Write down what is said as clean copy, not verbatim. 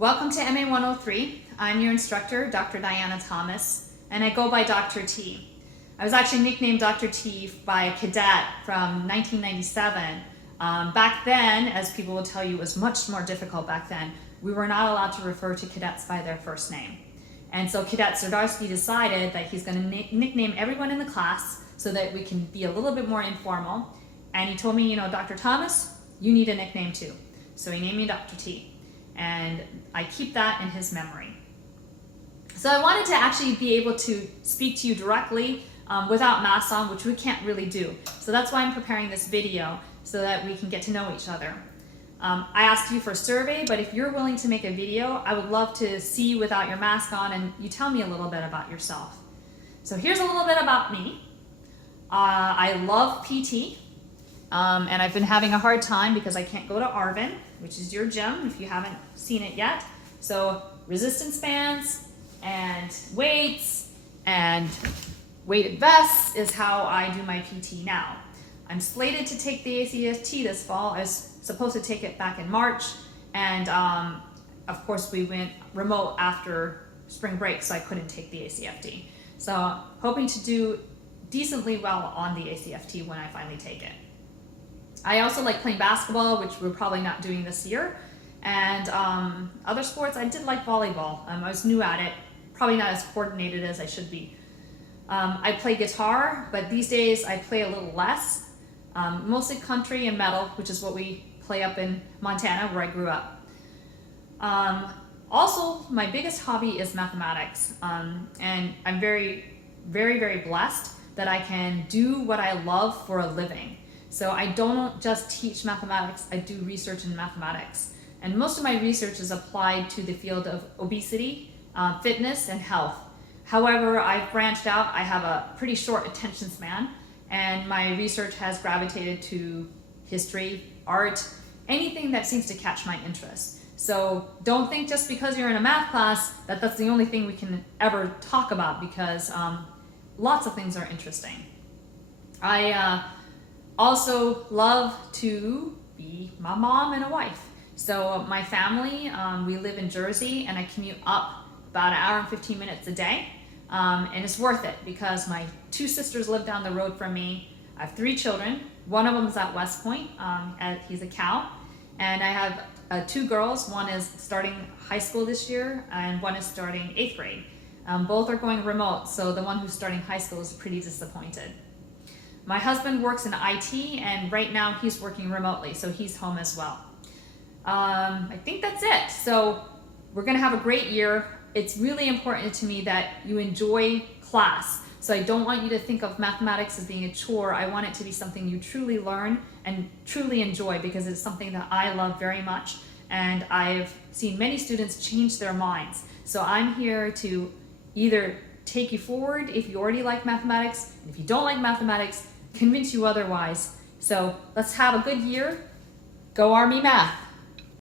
Welcome to MA 103. I'm your instructor, Dr. Diana Thomas, and I go by Dr. T. I was actually nicknamed Dr. T by a cadet from 1997. Back then, as people will tell you, it was much more difficult back then. We were not allowed to refer to cadets by their first name. And so Cadet Zdarsky decided that he's going to nickname everyone in the class so that we can be a little bit more informal. And he told me, Dr. Thomas, you need a nickname too. So he named me Dr. T. And I keep that in his memory. So I wanted to actually be able to speak to you directly without masks on, which we can't really do. So that's why I'm preparing this video so that we can get to know each other. I asked you for a survey, but if you're willing to make a video, I would love to see you without your mask on and you tell me a little bit about yourself. So here's a little bit about me. I love PT, and I've been having a hard time because I can't go to Arvin, which is your gym if you haven't seen it yet. So resistance bands and weights and weighted vests is how I do my PT now. I'm slated to take the ACFT this fall. I was supposed to take it back in March, and of course we went remote after spring break, so I couldn't take the ACFT. So hoping to do decently well on the ACFT when I finally take it. I also like playing basketball, which we're probably not doing this year, and other sports. I did like volleyball. I was new at it, probably not as coordinated as I should be. I play guitar, but these days I play a little less. Mostly country and metal, which is what we play up in Montana, where I grew up. Also, my biggest hobby is mathematics, and I'm very, very, very blessed that I can do what I love for a living. So I don't just teach mathematics, I do research in mathematics. And most of my research is applied to the field of obesity, fitness, and health. However, I've branched out. I have a pretty short attention span, and my research has gravitated to history, art, anything that seems to catch my interest. So don't think just because you're in a math class that that's the only thing we can ever talk about, because lots of things are interesting. I also love to be my mom and a wife. So my family, we live in Jersey, and I commute up about an hour and 15 minutes a day. And it's worth it because my two sisters live down the road from me. I have 3 children. One of them is at West Point. He's a Cal. And I have 2 girls. One is starting high school this year, and one is starting 8th grade. Both are going remote, so the one who's starting high school is pretty disappointed. My husband works in IT, and right now he's working remotely, so he's home as well. I think that's it. So we're going to have a great year. It's really important to me that you enjoy class. So I don't want you to think of mathematics as being a chore. I want it to be something you truly learn and truly enjoy, because it's something that I love very much. And I've seen many students change their minds. So I'm here to either take you forward if you already like mathematics, and if you don't like mathematics, convince you otherwise. So let's have a good year. Go Army Math.